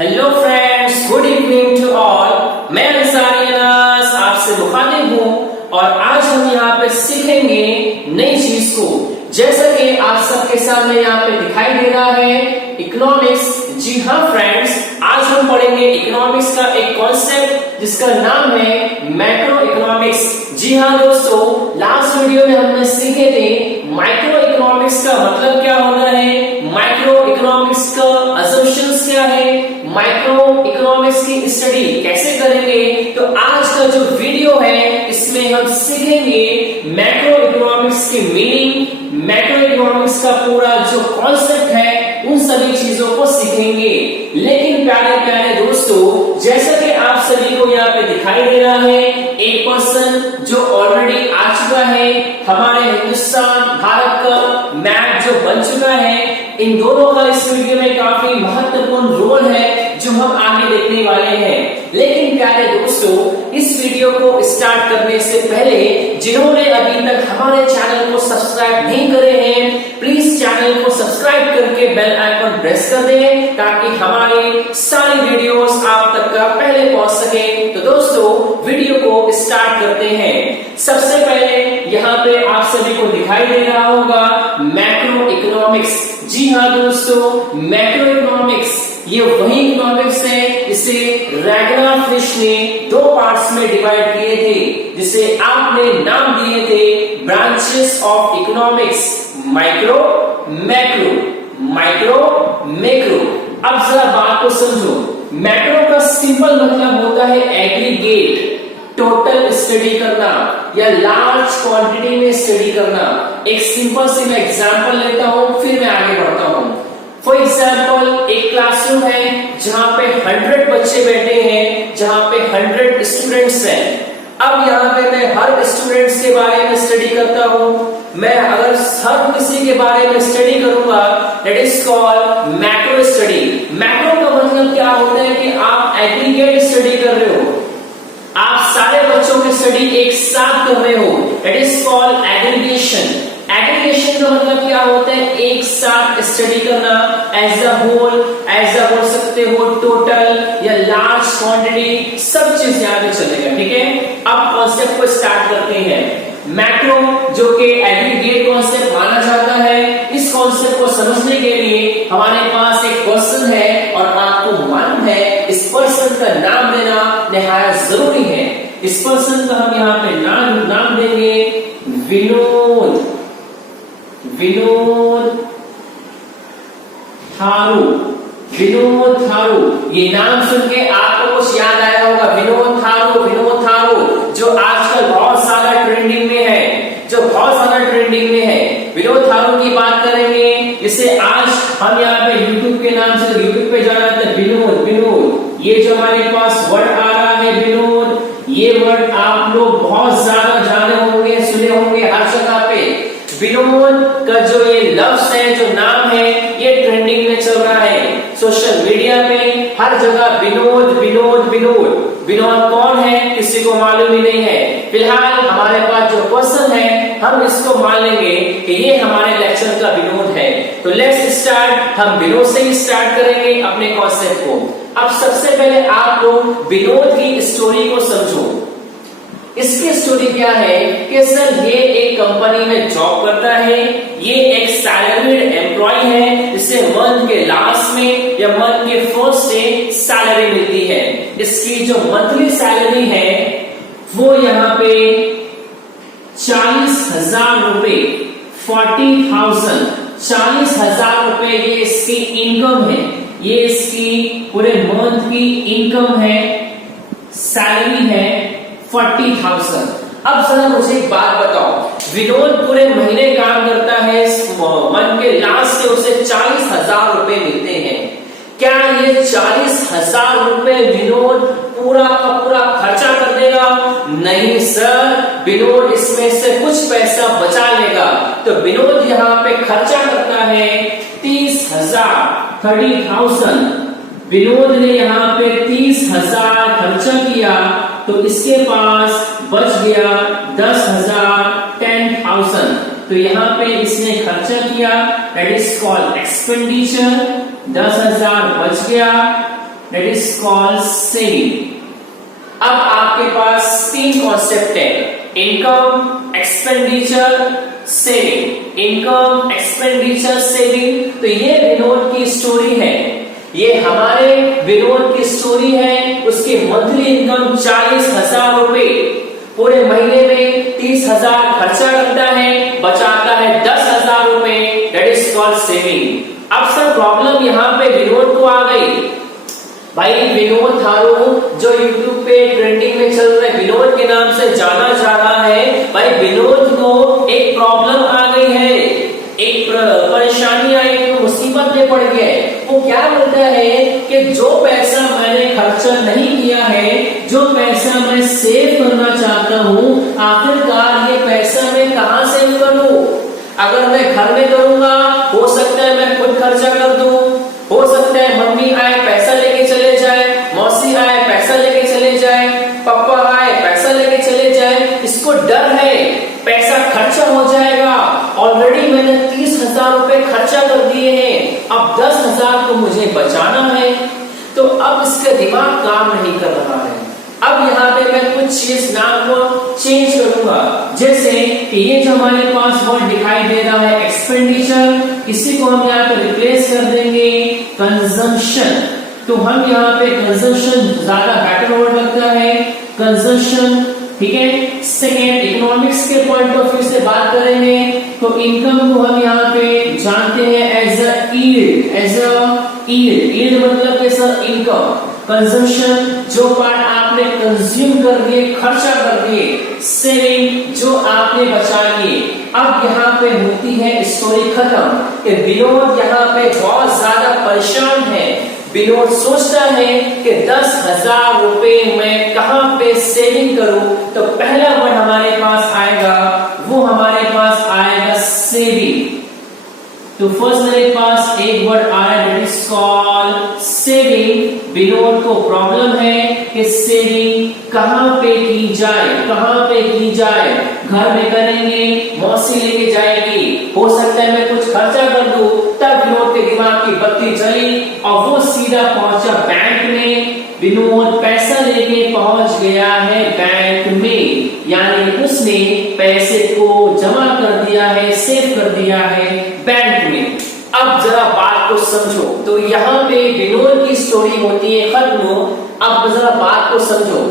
Hello friends, good evening to all. मैं अंसारी अनास आपसे मुखातिब हूँ और आज हम यहाँ पे सीखेंगे नई चीज को। जैसा कि आप सबके सामने यहाँ पे दिखाई दे रहा है इकोनॉमिक्स। जी हाँ फ्रेंड्स, आज हम पढ़ेंगे इकोनॉमिक्स का एक कॉन्सेप्ट जिसका नाम है मैक्रो इकोनॉमिक्स। जी हाँ दोस्तों, लास्ट वीडियो में हमने सीखे थे माइक्रो इकोनॉमिक्स का मतलब क्या होता है, माइक्रो इकोनॉमिक्स का असम्पशंस क्या है, माइक्रो इकोनॉमिक्स की स्टडी कैसे करेंगे। तो आज का जो वीडियो है इसमें हम सीखेंगे मैक्रो इकोनॉमिक्स की मीनिंग, मैक्रो इकोनॉमिक्स का पूरा जो कॉन्सेप्ट है उन सभी चीजों को सीखेंगे। लेकिन प्यारे प्यारे दोस्तों, जैसा कि आप सभी को यहाँ पे दिखाई दे रहा है एक पर्सन जो ऑलरेडी आ चुका है, हमारे हिंदुस्तान भारत का मैप जो बन चुका है। इन दोनों का इस वीडियो में काफी महत्वपूर्ण रोल है जो हम आगे देखने वाले हैं। लेकिन प्यारे दोस्तों, इस वीडियो को स्टार्ट करने से पहले जिन्होंने अभी तक हमारे चैनल को सब्सक्राइब नहीं करे हैं, प्लीज चैनल को सब्सक्राइब करके बेल आइकन प्रेस कर दें ताकि हमारी सारी वीडियोस आप तक का पहले पहुंच सके। तो दोस्तों, वीडियो को स्टार्ट करते हैं। सबसे पहले यहाँ पे आप सभी को दिखाई दे रहा होगा मैक्रो इकोनॉमिक्स। जी हाँ दोस्तों, मैक्रो इकोनॉमिक्स ये वही इकोनॉमिक्स है जिसे रैगनार फिश ने दो पार्ट्स में डिवाइड किए थे, जिसे आपने नाम दिए थे branches of economics, micro macro, micro macro. अब जरा बात को समझो। मैक्रो का सिंपल मतलब होता है एग्रीगेट, टोटल स्टडी करना या लार्ज क्वांटिटी में स्टडी करना। एक सिंपल सी मैं एग्जांपल लेता हूं, फिर मैं आगे बढ़ता हूं। फॉर एग्जाम्पल, एक क्लासरूम है जहां पे 100 बच्चे बैठे हैं, जहां पे 100 स्टूडेंट्स हैं। अब यहाँ पे मैं हर स्टूडेंट्स के बारे में स्टडी करता हूँ। मैं अगर हर किसी के बारे में स्टडी करूंगा, that is called macro study. Macro का मतलब क्या होता है कि आप एग्रीगेट स्टडी कर रहे हो, आप सारे बच्चों की स्टडी एक साथ कर रहे हो, that is called aggregation. Aggregation का मतलब क्या होता है, एक साथ स्टडी करना, as a whole, as a बोल सकते हो टोटल या लार्ज क्वांटिटी, सब चीज यहाँ पे चलेगा। ठीक है, अब कॉन्सेप्ट को स्टार्ट करते हैं। मैक्रो जो कि एग्रीगेट कॉन्सेप्ट माना जाता है, इस कॉन्सेप्ट को समझने के लिए हमारे पास एक पर्सन है और आपको मालूम है इस पर्सन का नाम देना निहायत जरूरी है। इस पर्सन का हम यहाँ पे नाम देंगे विनोद, विनोद थारू, विनोद थारू। ये नाम सुन के आपको कुछ याद आया होगा, विनोद थारू, विनोद थारू जो आजकल बहुत ज्यादा ट्रेंडिंग में है, जो बहुत ज्यादा ट्रेंडिंग में है। विनोद थारू की बात करेंगे, जिसे आज हम यहाँ पे यूट्यूब के नाम से यूट्यूब पे जाना था विनोद, विनोद। ये जो हमारे पास वर्ड आ रहा है विनोद, ये वर्ड आप लोग बहुत ज्यादा जाने होंगे, सुने होंगे हर जगह पे। विनोद का जो ये लफ्ज है, जो नाम है, ये ट्रेंडिंग में चल रहा है सोशल मीडिया में, हर जगह विनोद विनोद विनोद। विनोद कौन है किसी को मालूम ही नहीं है। फिलहाल हमारे पास जो पर्सन है हम इसको मान लेंगे कि ये हमारे लेक्चर का विनोद है। तो लेट्स स्टार्ट, हम विनोद से ही स्टार्ट करेंगे अपने कॉन्सेप्ट को। अब सबसे पहले आप लोग विनोद की स्टोरी को समझो। इसकी स्टोरी क्या है कि सर ये एक कंपनी में जॉब करता है, ये एक सैलरीड एम्प्लॉय है, जिसे मंथ के लास्ट में या मंथ के फर्स्ट डे सैलरी मिलती है। इसकी जो मंथली सैलरी है वो यहाँ पे 40,000 रुपए, 40,000, 40,000 रुपए ये इसकी इनकम है, ये इसकी पूरे मंथ की इनकम है, सैलरी है 40,000। अब जरा मुझे एक बात बताओ, विनोद पूरे महीने काम करता है, मंथ के लास्ट से उसे 40,000 रुपए मिलते हैं। क्या ये 40,000 रुपए विनोद पूरा का पूरा खर्चा कर देगा? नहीं सर, विनोद इसमें से कुछ पैसा बचा लेगा। तो विनोद यहाँ पे खर्चा करता है 30,000, 30,000। विनोद ने यहाँ पे 30,000 खर्चा किया तो इसके पास बच गया 10,000, 10,000। तो यहाँ पे इसने खर्चा किया, दैट इज कॉल्ड एक्सपेंडिचर। 10,000 बच गया, दैट इज कॉल्ड सेविंग। अब आपके पास तीन कॉन्सेप्ट है, income, expenditure, saving. Income, expenditure, saving. तो ये विनोद की स्टोरी है, ये हमारे विनोद की स्टोरी है। उसकी मंथली इनकम 40,000 रुपए, पूरे महीने में 30,000 खर्चा करता है, बचाता है 10,000 रुपए, दैट इज कॉल्ड सेविंग। अब सर प्रॉब्लम यहाँ पे विनोद को आ गई, भाई विनोद थारू जो YouTube पे ट्रेंडिंग में चल रहा है, विनोद के नाम से जाना जा रहा है, भाई विनोद को एक प्रॉब्लम आ गई है, एक परेशानी आई, तो मुसीबत में पड़ गया है। वो क्या बोलता है कि जो पैसा मैंने खर्चा नहीं किया है, जो पैसा मैं सेव करना चाहता हूँ, आखिरकार ये पैसा मैं कहाँ सेव करूँ? अगर मैं घर में करूंगा, हो सकता है मैं खुद खर्चा कर दूं, हो सकता है मम्मी आए पैसा लेके चले जाए, मौसी आए पैसा लेके चले जाए, पापा आए पैसा लेके चले जाए। इसको डर है पैसा खर्चा हो जाएगा, ऑलरेडी मैंने 30,000 रुपए खर्चा कर दिए हैं, अब 10,000 को मुझे बचाना है। तो अब इसका दिमाग काम नहीं कर रहा है। अब यहाँ पे मैं कुछ चीज नाम को चेंज करूंगा, जैसे कि ये जो हमारे पास वर्ड दिखाई दे रहा है एक्सपेंडिचर, इसी को हम यहाँ पे रिप्लेस कर देंगे कंजम्पशन। तो हम यहाँ पे कंजम्पशन ज्यादा बेटर वर्ड लगता है, कंजम्पशन, ठीक है। सेकेंड, इकोनॉमिक्स के पॉइंट ऑफ व्यू से बात करेंगे तो इनकम को हम यहाँ पे जानते हैं as a yield, as a yield. Yield मतलब कैसा? इनकम। कंजम्पशन, जो पार्ट आपने कंज्यूम कर दिए, खर्चा कर दिए। सेविंग, जो आपने बचा लिए। अब यहाँ पे होती है स्टोरी खत्म कि विनोद यहाँ पे बहुत ज्यादा परेशान है। विनोद सोचता है कि 10,000 रुपए मैं कहां पे सेविंग करूं। तो पहला वर्ड हमारे पास आएगा, वो हमारे पास आएगा सेविंग। तो फर्स्ट मेरे पास एक वर्ड आ रहा है, that is called saving. Vinod को प्रॉब्लम है कि सेविंग कहां पे की जाए, कहां पे की जाए। घर में करेंगे, मौसी लेके जाएगी, हो सकता है मैं कुछ खर्चा कर दूं। तब विनोद के दिमाग की बत्ती जली और वो सीधा पहुंचा बैंक में। विनोद पैसा लेके पहुंच गया है बैंक में, यानी उसने पैसे को जमा कर दिया है, सेव कर दिया है बैंक में। अब जरा बात को समझो, तो यहाँ पे विनोद की स्टोरी होती है खत्म। अब जरा बात को समझो।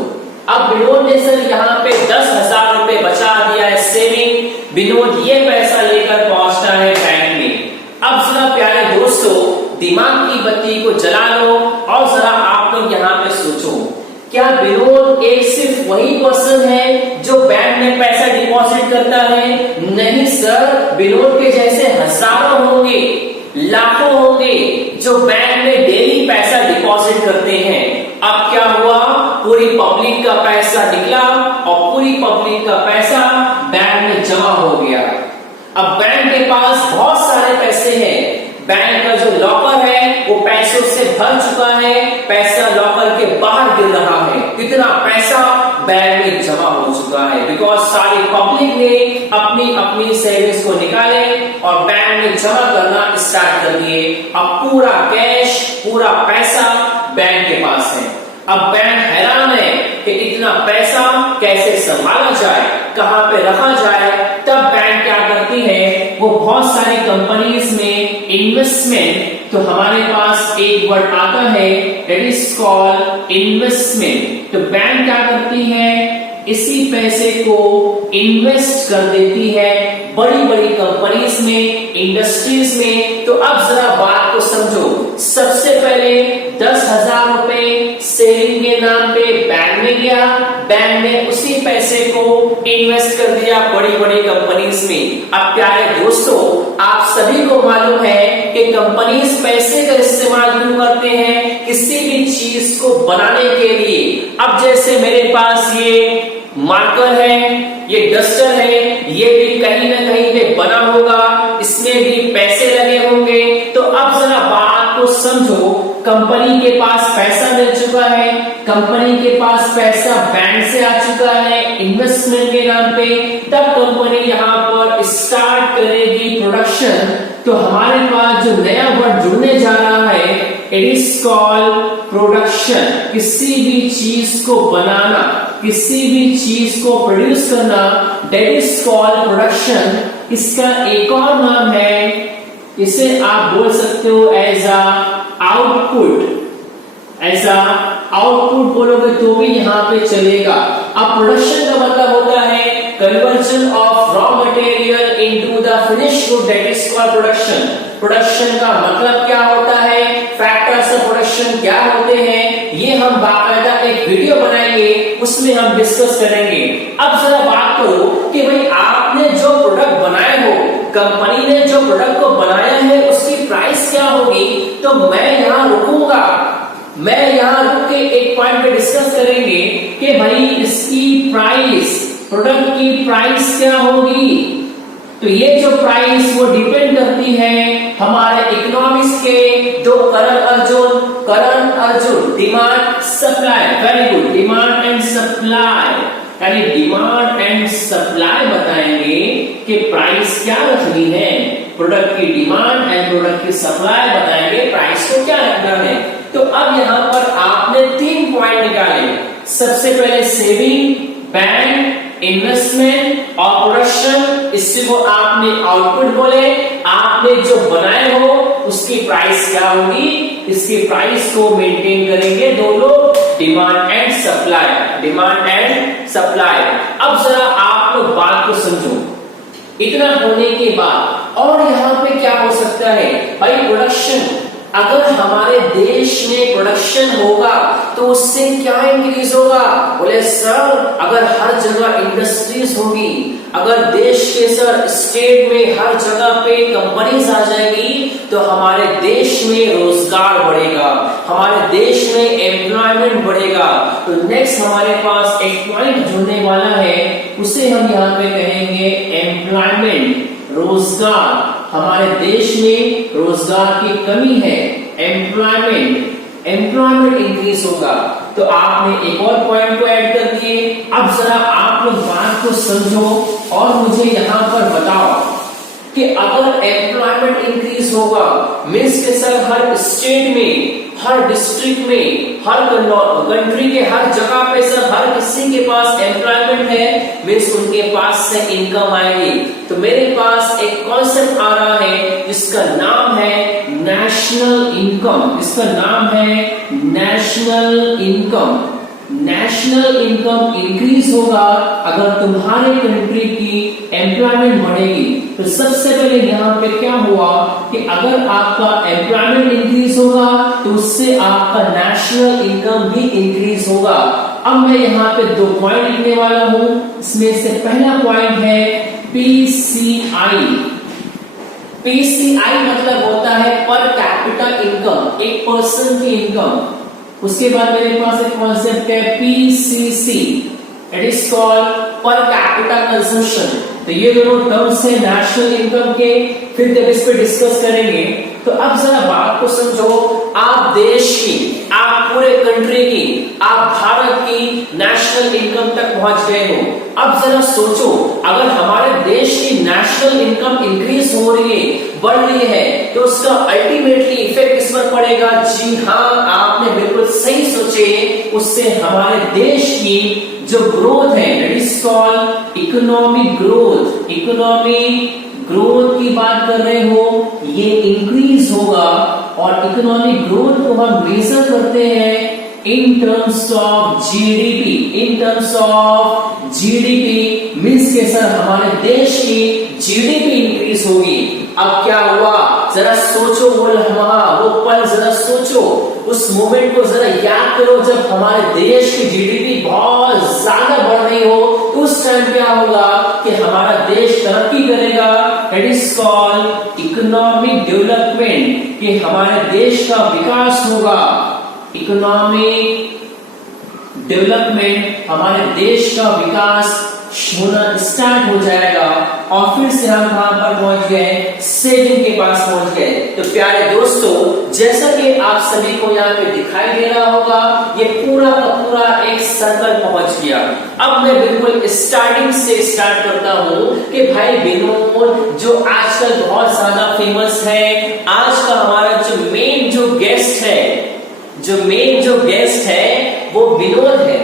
अब विनोद ने सर यहाँ पे 10,000 रुपए बचा दिया है सेविंग। विनोद ये पैसा लेकर पहुंचता है बैंक में। अब जरा प्यारे दोस्तों, दिमाग की बत्ती को जला लो और जरा आप लोग यहाँ पे सोचो, क्या विनोद एक सिर्फ वही पर्सन है जो बैंक में पैसा डिपॉजिट करता है? नहीं सर, विनोद के जैसे हजारों होंगे, लाखों होंगे जो बैंक में डेली पैसा डिपॉजिट करते हैं। अब क्या हुआ? पूरी पब्लिक का पैसा निकला और पूरी पब्लिक का पैसा बैंक में जमा हो गया। अब बैंक के पास बहुत सारे पैसे हैं, बैंक का जो लॉकर है वो पैसों से भर चुका है, पैसा लॉकर के बाहर गिर रहा है। कितना पैसा बैंक में जमा हो चुका है, बिकॉज सारी पब्लिक ने अपनी अपनी सेविंग्स को निकाले और बैंक में जमा करना स्टार्ट कर दिए। अब पूरा कैश, पूरा पैसा बैंक के पास है। अब बैंक हैरान है कि इतना पैसा कैसे संभाला जाए, कहां पे रखा जाए। तब बैंक क्या करती है, वो बहुत सारी कंपनीज में इन्वेस्टमेंट, तो हमारे पास एक वर्ड आता है, दैट इज कॉल्ड इन्वेस्टमेंट। तो बैंक क्या करती है, इसी पैसे को इन्वेस्ट कर देती है बड़ी बड़ी कंपनीज में, इंडस्ट्रीज में। तो अब जरा बात को समझो। सबसे पहले 10,000 रुपए सेविंग के नाम पे बैंक में गया, बैंक ने उसी पैसे को इन्वेस्ट कर दिया बड़ी बड़ी कंपनीज में। अब प्यारे दोस्तों, आप सभी को मालूम है कि कंपनीज पैसे का इस्तेमाल क्यों करते हैं? किसी भी चीज को बनाने के लिए। अब जैसे मेरे पास ये मार्कर है, ये डस्टर है, ये भी कहीं ना कहीं पे बना होगा, इसमें भी पैसे लगे होंगे। तो अब जरा बात को समझो, कंपनी के पास पैसा मिल चुका है, कंपनी के पास पैसा बैंक से आ चुका है इन्वेस्टमेंट के नाम पे। तब कंपनी यहाँ पर स्टार्ट करेगी प्रोडक्शन, तो हमारे पास जो नया वर्ड जुड़ने जा रहा है, इट इज कॉल्ड प्रोडक्शन। किसी भी चीज को बनाना, किसी भी चीज को प्रोड्यूस करना, दैट इज कॉल्ड प्रोडक्शन। इसका एक और नाम है, इसे आप बोल सकते हो as a output. As a output बोलोगे तो भी यहाँ पे चलेगा। अब प्रोडक्शन का मतलब होता है conversion of raw material into the finished good, that is called production. Production का मतलब क्या होता है, फैक्टर्स ऑफ प्रोडक्शन क्या होते हैं, ये हम बाकायदा एक वीडियो बनाएंगे, उसमें हम डिस्कस करेंगे। अब जरा बात करो कि भाई आपने जो प्रोडक्ट बनाए हो, कंपनी ने जो प्रोडक्ट को बनाया है, उसकी प्राइस क्या होगी। तो मैं यहाँ रुकूंगा, मैं यहाँ रुक के एक पॉइंट पे डिस्कस करेंगे कि भाई इसकी प्राइस, प्रोडक्ट की प्राइस क्या होगी। तो ये जो प्राइस वो डिपेंड करती है हमारे इकोनॉमिक्स के दो Karan Arjun demand supply. Very good, demand and supply, यानी डिमांड एंड सप्लाई बताएंगे कि प्राइस क्या रखनी है। प्रोडक्ट की डिमांड एंड प्रोडक्ट की सप्लाई बताएंगे प्राइस को क्या रखना है। तो अब यहाँ पर आपने 3 पॉइंट निकाले। सबसे पहले सेविंग, बैंक, इन्वेस्टमेंट और प्रोडक्शन, इससे को आपने आउटपुट बोले। आपने जो बनाए हो उसकी प्राइस क्या होगी, इसकी प्राइस को मेंटेन करेंगे दो लोग, demand and supply, demand and supply. अब जरा आप लोग बात को समझो। इतना होने के बाद और यहाँ पे क्या हो सकता है भाई, प्रोडक्शन। अगर हमारे देश में प्रोडक्शन होगा तो उससे क्या इंक्रीज होगा। बोले सर अगर हर जगह इंडस्ट्रीज होगी, अगर देश के सर स्टेट में हर जगह पे कंपनीज आ जाएगी तो हमारे देश में रोजगार बढ़ेगा, हमारे देश में एम्प्लॉयमेंट बढ़ेगा। तो नेक्स्ट हमारे पास एक पॉइंट जुड़ने वाला है, उसे हम यहाँ पे कहेंगे एम्प्लॉयमेंट, रोजगार। हमारे देश में रोजगार की कमी है, एम्प्लॉयमेंट, एम्प्लॉयमेंट इंक्रीज होगा। तो आपने एक और पॉइंट को ऐड कर दिए। अब जरा आप लोग बात को समझो और मुझे यहाँ पर बताओ कि अगर एम्प्लॉयमेंट इंक्रीज होगा मीन्स के सर हर स्टेट में, हर डिस्ट्रिक्ट में, हर कंट्री के हर जगह पे सर हर किसी के पास एम्प्लॉयमेंट है, मीन्स उनके पास से इनकम आएगी। तो मेरे पास एक कॉन्सेप्ट आ रहा है जिसका नाम है नेशनल इनकम। इसका नाम है national income. National income increase होगा अगर तुम्हारे कंट्री की एम्प्लॉयमेंट बढ़ेगी। तो सबसे पहले यहाँ पे क्या हुआ कि अगर आपका एम्प्लॉयमेंट इंक्रीज होगा तो उससे आपका नेशनल इनकम भी इंक्रीज होगा। अब मैं यहाँ पे 2 पॉइंट लिखने वाला हूँ। इसमें से पहला पॉइंट है PCI। PCI मतलब होता है पर कैपिटल इनकम, एक पर्सन की इनकम। उसके बाद मेरे पास एक कॉन्सेप्ट है PCC, इट इज कॉल्ड पर कैपिटल कंजम्पशन। तो ये दोनों टर्म्स है नेशनल इनकम के, फिर जब इस पे डिस्कस करेंगे। तो अब जरा बात को समझो, आप देश की, आप पूरे कंट्री की, आप भारत की नेशनल इनकम तक पहुंच गए हो। अब जरा सोचो अगर हमारे देश की नेशनल इनकम इंक्रीज हो रही है, बढ़ रही है, तो उसका अल्टीमेटली इफेक्ट किस पर पड़ेगा। जी हाँ, आपने बिल्कुल सही सोचे, उससे हमारे देश की जो ग्रोथ है that is called economic growth. Economic growth की बात कर रहे हो, ये इंक्रीज होगा। और इकोनॉमिक ग्रोथ को हम मेजर करते हैं in terms of GDP. In terms of GDP means के सर हमारे देश की जीडीपी इंक्रीज होगी। अब क्या हुआ जरा सोचो, वो पल जरा सोचो, उस मोमेंट को जरा याद करो जब हमारे देश की जीडीपी बहुत ज्यादा बढ़ रही हो। तो उस टाइम क्या होगा कि हमारा देश तरक्की करेगा, that is called economic development, कि हमारे देश का विकास होगा। इकोनॉमिक डेवलपमेंट, हमारे देश का विकास होना स्टार्ट हो जाएगा और फिर से हम कहां पर पहुंच गए, सेविंग के पास पहुंच गए। तो प्यारे दोस्तों, जैसा कि आप सभी को यहाँ पे दिखाई दे रहा होगा, ये पूरा का पूरा एक सर्कल पहुंच गया। अब मैं बिल्कुल स्टार्टिंग से स्टार्ट करता हूं कि भाई विनोद जो आजकल बहुत ज्यादा फेमस है, आज का हमारा जो मेन जो गेस्ट है वो विनोद है।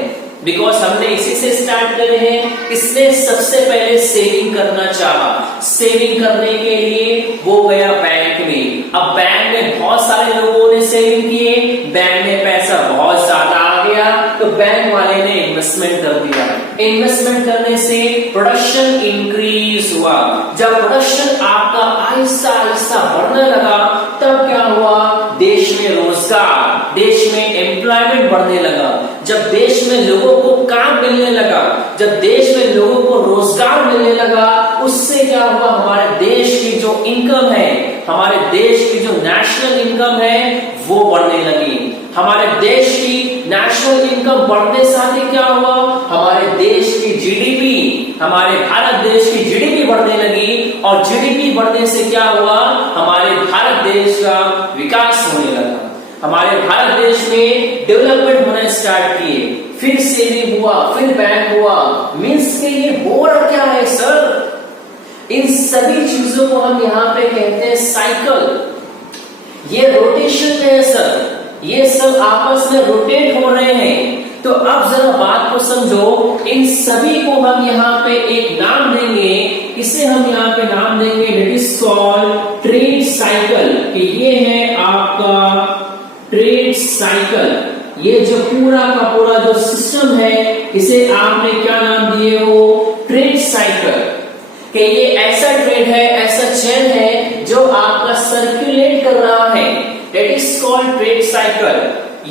बिकॉज हमने इसी से स्टार्ट करे हैं। इसने सबसे पहले सेविंग करना चाहा। सेविंग करने के लिए वो गया बैंक में। अब बैंक में बहुत सारे लोगों ने सेविंग किए, बैंक में पैसा बहुत ज्यादा आ गया, तो बैंक वाले ने इन्वेस्टमेंट कर दिया। इन्वेस्टमेंट करने से प्रोडक्शन इंक्रीज हुआ। जब प्रोडक्शन आपका आहिस्ता आहिस्ता बढ़ने लगा, तब क्या हुआ, देश में रोजगार, देश में एम्प्लॉयमेंट बढ़ने लगा। जब देश में लोगों को काम मिलने लगा, जब देश में लोगों को रोजगार मिलने लगा, उससे क्या हुआ, हमारे देश की जो इनकम है, हमारे देश की जो नेशनल इनकम है वो बढ़ने लगी। हमारे देश की नेशनल इनकम बढ़ने साथ ही क्या हुआ, हमारे देश की जीडीपी, हमारे भारत देश की जीडीपी बढ़ने लगी। और जीडीपी बढ़ने से क्या हुआ, हमारे भारत देश का विकास होने लगा। हमारे भारत देश में डेवलपमेंट होना स्टार्ट किए, फिर सेविंग हुआ, फिर बैंक हुआ। मीन्स के ये हो रहा क्या है सर, इन सभी चीजों को हम यहाँ पे कहते हैं साइकिल। ये रोटेशन है सर, ये सब आपस में रोटेट हो रहे हैं। तो अब जरा बात को समझो, इन सभी को हम यहाँ पे एक नाम देंगे। इसे हम यहाँ पे नाम देंगे it is called trade cycle, कि ये है आपका ट्रेड साइकिल। ये जो पूरा का पूरा जो सिस्टम है, इसे आपने क्या नाम दिए हो, ट्रेड साइकिल। कि ये ऐसा ट्रेड है, ऐसा चेन है जो आपका सर्कुलेट कर रहा है, that is called trade cycle.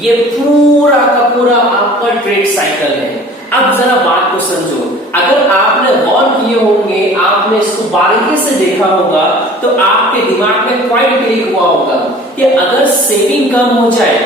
ये पूरा का पूरा आपका ट्रेड साइकिल है। अब जरा बात को समझो, अगर आपने गौर किए होंगे, आपने इसको बारीकी से देखा होगा, तो आपके दिमाग में पॉइंट क्लिक हुआ होगा कि अगर सेविंग कम हो जाए,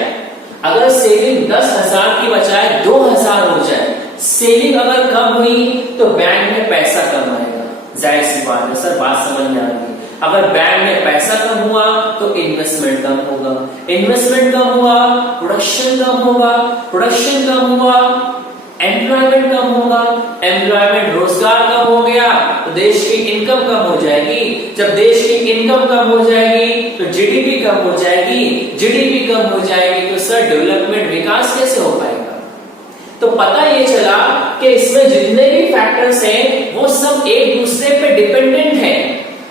अगर सेविंग 10,000 की बजाय 2,000 हो जाए, सेविंग अगर कम हुई तो बैंक में पैसा कम आएगा। जाहिर सी बात है सर, बात समझ में आ रही है। अगर बैंक में पैसा कम हुआ तो इन्वेस्टमेंट कम होगा, इन्वेस्टमेंट कम हुआ, प्रोडक्शन कम होगा, प्रोडक्शन कम हुआ, एम्प्लॉयमेंट कम होगा, एम्प्लॉयमेंट रोजगार कम हो गया तो देश की इनकम कम हो जाएगी। जब देश की इनकम कम हो जाएगी तो जीडीपी कम हो जाएगी, जीडीपी कम हो जाएगी तो सर डेवलपमेंट विकास कैसे हो पाएगा। तो पता ये चला कि इसमें जितने भी फैक्टर्स हैं वो सब एक दूसरे पे डिपेंडेंट हैं।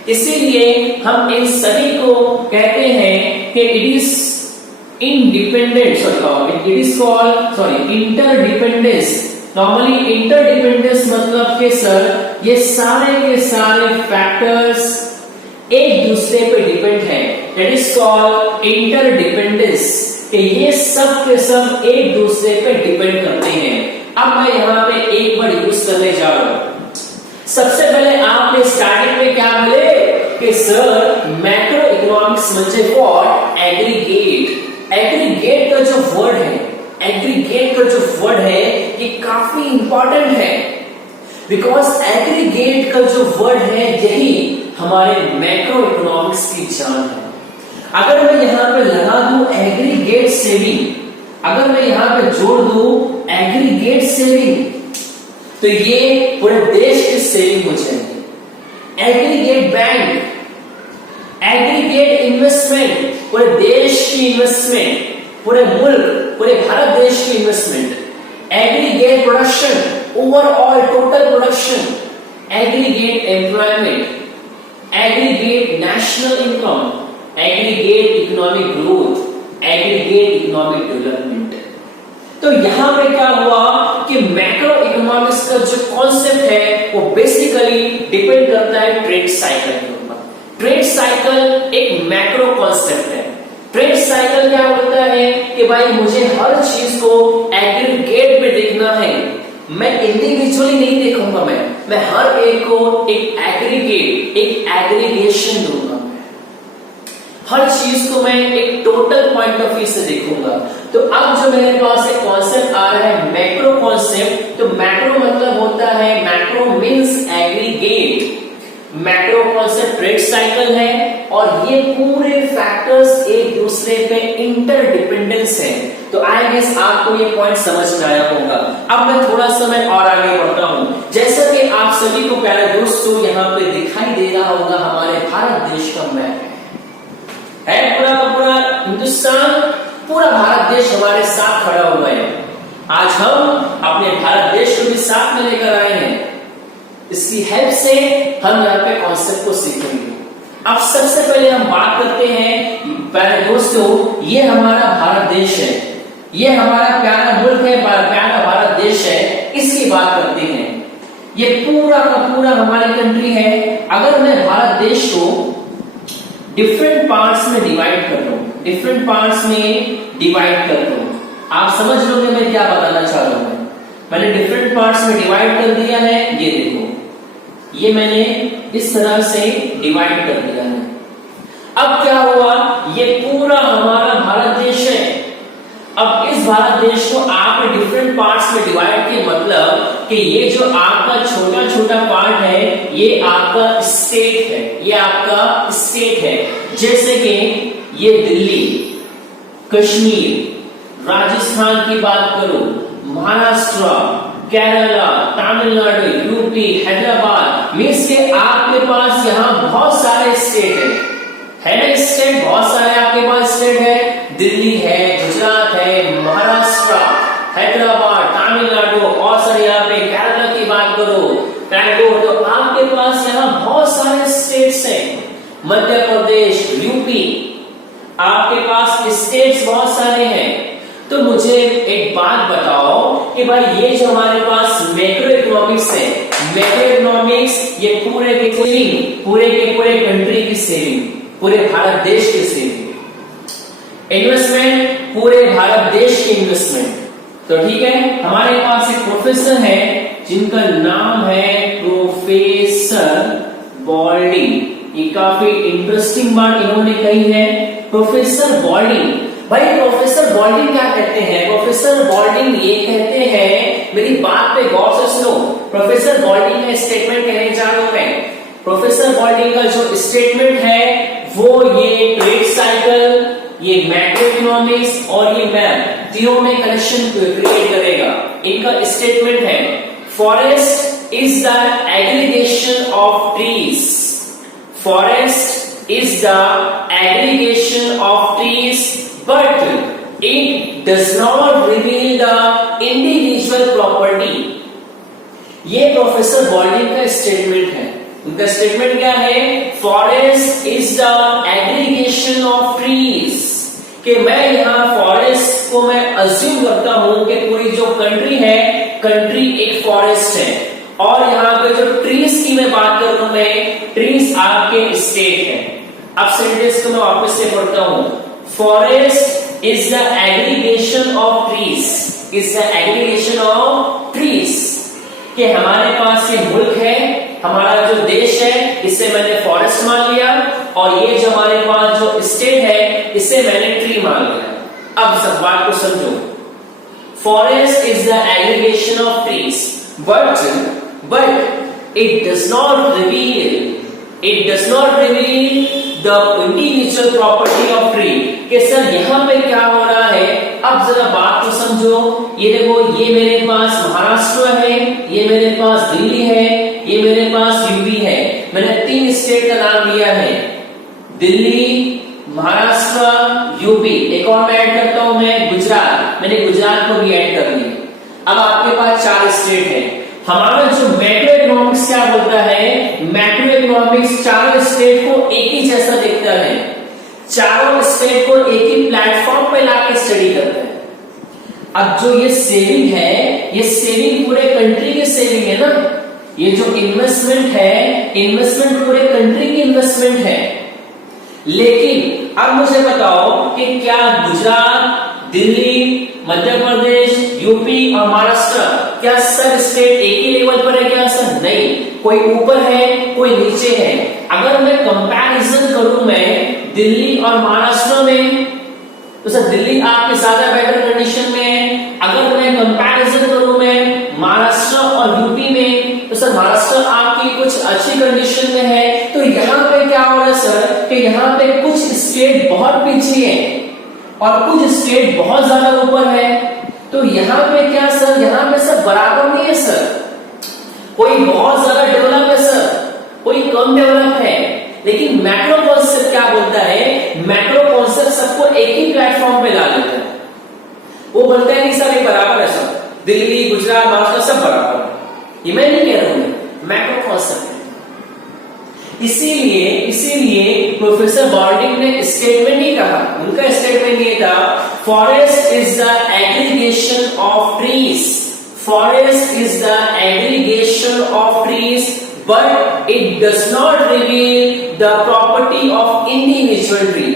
इसीलिए हम इन सभी को कहते हैं कि it is independent, it is called interdependence. Normally interdependence मतलब कि सर ये सारे के सारे फैक्टर्स एक दूसरे पे डिपेंड है, दैट इज कॉल्ड इंटरडिपेंडेंस। कि ये सब के सब एक दूसरे पे डिपेंड करते हैं। अब मैं यहाँ पे एक बार यूज करने जा रहा हूं। सबसे पहले आपने स्टार्टिंग में क्या बोले कि सर मैक्रो इकोनॉमिक्स म्हणजे व्हाट, एग्रीगेट। एग्रीगेट का जो वर्ड है, एग्रीगेट का जो वर्ड है ये काफी इंपॉर्टेंट है, बिकॉज एग्रीगेट का जो वर्ड है यही हमारे मैक्रो इकोनॉमिक्स की जान है। अगर मैं यहाँ पे लगा दूं एग्रीगेट सेविंग, अगर मैं यहाँ पे जोड़ दूं एग्रीगेट सेविंग, तो ये पूरे देश की सेविंग हो जाएगी। एग्रीगेट बैंक, एग्रीगेट इन्वेस्टमेंट, पूरे देश की इन्वेस्टमेंट, पूरे मुल्क, पूरे भारत देश की investment. Aggregate production, overall total production. Aggregate employment, aggregate national income, aggregate economic growth, aggregate economic development. तो यहां पे क्या हुआ कि मैक्रो इकोनॉमिक्स का जो कॉन्सेप्ट है वो बेसिकली डिपेंड करता है ट्रेड साइकिल के ऊपर। ट्रेड साइकिल एक मैक्रो कॉन्सेप्ट है। ट्रेड साइकिल क्या होता है कि भाई मुझे हर चीज को एग्रीगेट में देखना है, मैं इंडिविजुअली नहीं देखूंगा, मैं हर एक को एक एग्रीगेट, एक एग्रीगेशन दूंगा। हर चीज को मैं एक टोटल पॉइंट ऑफ व्यू से देखूंगा। तो अब जो मेरे पास एक कॉन्सेप्ट आ रहा है मैक्रो कॉन्सेप्ट, तो मैक्रो मतलब होता है, macro means aggregate. Macro concept rate cycle है और ये पूरे फैक्टर्स एक दूसरे पे इंटरडिपेंडेंस है। तो आई गेस आपको ये पॉइंट समझ में आया होगा। अब मैं थोड़ा सा मैं और आगे बढ़ता हूं। जैसा कि आप सभी को प्यारे दोस्तों यहाँ पे दिखाई दे रहा होगा हमारे भारत देश का मैप है पूरा का पूरा हिंदुस्तान, पूरा भारत देश हमारे साथ खड़ा हुआ है। आज हम अपने भारत देश को भी साथ में लेकर आए हैं। इसकी हेल्प से हम यहाँ पे कॉन्सेप्ट को सीखेंगे। अब सबसे पहले हम बात करते हैं प्यारे दोस्तों, ये हमारा भारत देश है, ये हमारा प्यारा मुल्क है, प्यारा भारत देश है, इसकी बात करते हैं। ये पूरा का पूरा हमारी कंट्री है। अगर मैं भारत देश को डिफरेंट पार्ट्स में डिवाइड कर दूं, डिफरेंट पार्ट्स में डिवाइड कर दूं, आप समझ लोगे मैं क्या बताना चाह रहा हूं। मैंने डिफरेंट पार्ट्स में डिवाइड कर दिया है, ये देखो, ये मैंने इस तरह से डिवाइड कर दिया है। अब क्या हुआ, ये पूरा हमारा भारत देश है। अब इस भारत देश को आपने डिफरेंट पार्ट्स में डिवाइड किया, मतलब कि ये जो आपका छोटा छोटा पार्ट है ये आपका स्टेट है, ये आपका स्टेट है। जैसे कि ये दिल्ली, कश्मीर, राजस्थान की बात करो, महाराष्ट्र, केरला, तमिलनाडु, यूपी, हैदराबाद, मीन्स के आपके पास यहाँ बहुत सारे स्टेट है ना, स्टेट बहुत सारे आपके पास स्टेट है। दिल्ली है, गुजरात है, महाराष्ट्र, हैदराबाद, तमिलनाडु और सर यहाँ पे केरला की बात करो, तो आपके पास यहाँ बहुत सारे स्टेट्स हैं। मध्य प्रदेश, यूपी, आपके पास स्टेट्स बहुत सारे हैं। तो मुझे एक बात बताओ कि भाई ये जो हमारे पास मैक्रो इकोनॉमिक्स है, मैक्रो इकोनॉमिक्स ये पूरे के पूरे कंट्री की सेविंग, पूरे भारत देश की सेविंग, इन्वेस्टमेंट पूरे भारत देश की इन्वेस्टमेंट। तो ठीक है, हमारे पास एक प्रोफेसर है जिनका नाम है प्रोफेसर बॉल्डिंग। ये काफी इंटरेस्टिंग बात इन्होंने कही है, प्रोफेसर बॉल्डिंग। भाई प्रोफेसर बॉल्डिंग क्या कहते हैं? प्रोफेसर बॉल्डिंग ये कहते हैं, मेरी बात पे गौर से सुनो, प्रोफेसर बॉल्डिंग का स्टेटमेंट कहने जा रहा हूं मैं। प्रोफेसर बॉल्डिंग का जो स्टेटमेंट है वो ये ट्रेड साइकिल, ये मैक्रो इकोनॉमिक्स और ये मैप तीनों में कनेक्शन क्रिएट करेगा। इनका स्टेटमेंट है, forest is the aggregation of trees, forest is the aggregation of trees but it does not reveal the individual property। ये प्रोफेसर बॉल्डिंग का स्टेटमेंट है। उनका स्टेटमेंट क्या है? Forest is the aggregation of trees, कि मैं यहाँ फॉरेस्ट को मैं अज्यूम करता हूं कि पूरी जो कंट्री है, कंट्री एक फॉरेस्ट है, और यहाँ पे जो ट्रीज की मैं बात कर रहा हूं मैं, ट्रीज आपके स्टेट है। अब सेंटेंस को मैं वापस से पढ़ता हूं, forest is the aggregation of trees, is the aggregation of trees, कि हमारे पास ये मुल्क है, हमारा जो देश है, इसे मैंने फॉरेस्ट मान लिया, और ये जो हमारे पास जो स्टेट है इसे मैंने ट्री मान लिया। अब सब बात को समझो, forest is the aggregation of trees but it does not reveal the individual property of tree। कि सर यहाँ पे क्या हो रहा है, अब जरा बात को समझो। ये देखो, ये मेरे पास महाराष्ट्र है, ये मेरे पास दिल्ली है, ये मेरे पास यूपी है। मैंने 3 स्टेट का नाम लिया है, दिल्ली, महाराष्ट्र, यूपी। एक और मैं ऐड करता हूं मैं, गुजरात, मैंने गुजरात को भी ऐड कर लिया। अब आपके पास 4 स्टेट है। हमारा जो मैक्रो इकोनॉमिक्स क्या बोलता है, मैक्रो इकोनॉमिक्स चारों स्टेट को एक ही जैसा देखता है, चारों स्टेट को एक ही प्लेटफॉर्म पे लाके स्टडी करता है। अब जो ये सेविंग है, ये सेविंग पूरे कंट्री की सेविंग है ना, ये जो इन्वेस्टमेंट है, इन्वेस्टमेंट पूरे कंट्री की इन्वेस्टमेंट है। लेकिन अब मुझे बताओ कि क्या गुजरात, दिल्ली, मध्य प्रदेश, यूपी और महाराष्ट्र, क्या सब स्टेट एक ही लेवल पर है क्या? सर नहीं, कोई ऊपर है कोई नीचे है। अगर मैं कंपैरिजन करूं मैं दिल्ली और महाराष्ट्र में, तो सर दिल्ली आपके ज्यादा बेटर कंडीशन में है। अगर मैं कंपैरिजन करूं मैं महाराष्ट्र और यूपी में, तो सर महाराष्ट्र आपकी कुछ अच्छी कंडीशन में है। तो यहाँ पे क्या हो रहा है सर कि यहाँ पे कुछ स्टेट बहुत पीछे है और कुछ स्टेट बहुत ज्यादा ऊपर है। तो यहाँ पे क्या सर, यहाँ पे सब बराबर नहीं है सर, कोई बहुत ज्यादा डेवलप है सर, कोई कम डेवलप है। लेकिन मैक्रो कॉन्सेप्ट क्या बोलता है, मैक्रो कॉन्सेप्ट सबको एक ही प्लेटफॉर्म पे ला देता है। वो बोलता है कि सब एक बराबर है, सब दिल्ली गुजरात महाराष्ट्र सब बराबर है। ये मैं नहीं कह रहा हूं, मैक्रो कॉन्सेप्ट है। इसीलिए प्रोफेसर बॉल्डिंग ने स्टेटमेंट नहीं कहा, उनका स्टेटमेंट ये था, forest is the aggregation of trees, forest is the aggregation of trees but it does not reveal the property of individual tree.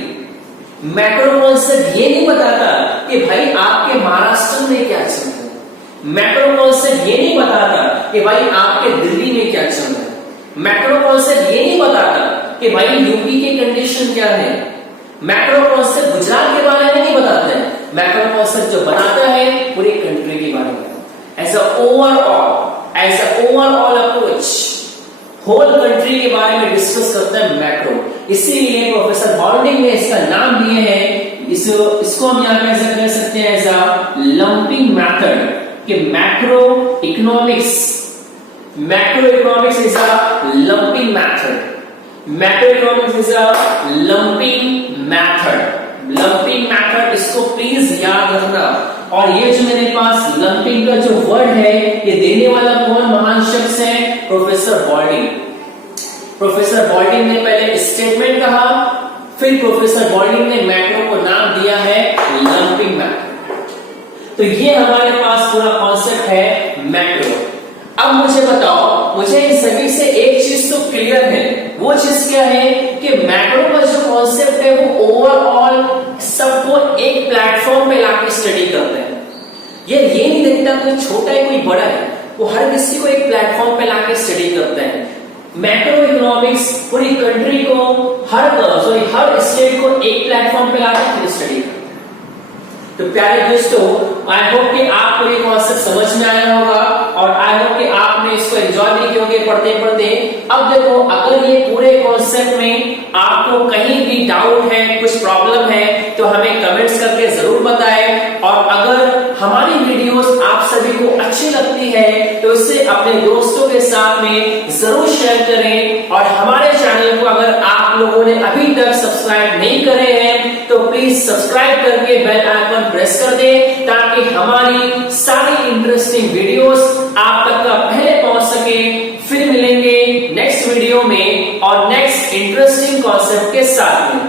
Macro concept ये नहीं बताता कि भाई आपके महाराष्ट्र में क्या चल रहा है, मैक्रो कॉन्सेप्ट ये नहीं बताता कि भाई आपके दिल्ली में क्या चल रहा है, मैक्रो कॉन्सेप्ट ये नहीं बताता कि भाई यूपी की कंडीशन क्या है, मैक्रो कॉन्सेप्ट गुजरात के बारे में नहीं बताता है। मैक्रो कॉन्सेप्ट जो बनाता है पूरी कंट्री के बारे में, as a overall approach, whole country के बारे में डिस्कस करता है मैक्रो। इसीलिए प्रोफेसर बॉल्डिंग ने इसका नाम दिए हैं, इसको हम यहाँ पे कह सकते हैं एज अ लंपिंग मेथड, कि macro economics is a lumping method. Macroeconomics is a lumping method, इसको प्लीज याद रखना। और ये जो मेरे पास लंपिंग का जो वर्ड है, ये देने वाला कौन महान शख्स है, प्रोफेसर बॉल्डिंग। प्रोफेसर बॉल्डिंग ने पहले स्टेटमेंट कहा, फिर प्रोफेसर बॉल्डिंग ने मैक्रो को नाम दिया है लंपिंग मेथड। तो ये हमारे पास पूरा कॉन्सेप्ट है मैक्रो। अब मुझे बताओ, मुझे इन सभी से एक चीज तो क्लियर है, वो चीज क्या है कि मैक्रो का जो कॉन्सेप्ट है वो ओवरऑल सबको एक प्लेटफॉर्म पे लाके स्टडी करते हैं। ये नहीं देखता कोई छोटा है कोई बड़ा है, वो हर किसी को एक प्लेटफॉर्म पे लाके स्टडी करते हैं। मैक्रो इकोनॉमिक्स पूरी कंट्री को, हर स्टेट को एक प्लेटफॉर्म पे लाके स्टडी करते हैं। तो प्यारे दोस्तों, आई होप कि आपको ये कॉन्सेप्ट समझ में आया होगा और आई होप कि आपने इसको एंजॉय भी किए होंगे पढ़ते पढ़ते। अब देखो, अगर ये पूरे कॉन्सेप्ट में आपको कहीं भी डाउट है, कुछ प्रॉब्लम है, तो हमें कमेंट्स करके जरूर बताएं। और अगर हमारी वीडियोस आप सभी को अच्छी लगती है तो इसे अपने दोस्तों के साथ में जरूर शेयर करें। और हमारे चैनल को अगर आप लोगों ने अभी तक सब्सक्राइब नहीं करे हैं तो प्लीज सब्सक्राइब करके बेल आइकन प्रेस कर दें, ताकि हमारी सारी इंटरेस्टिंग वीडियोस आप तक पहले पहुंच सके। फिर मिलेंगे नेक्स्ट वीडियो में और नेक्स्ट इंटरेस्टिंग कॉन्सेप्ट के साथ में।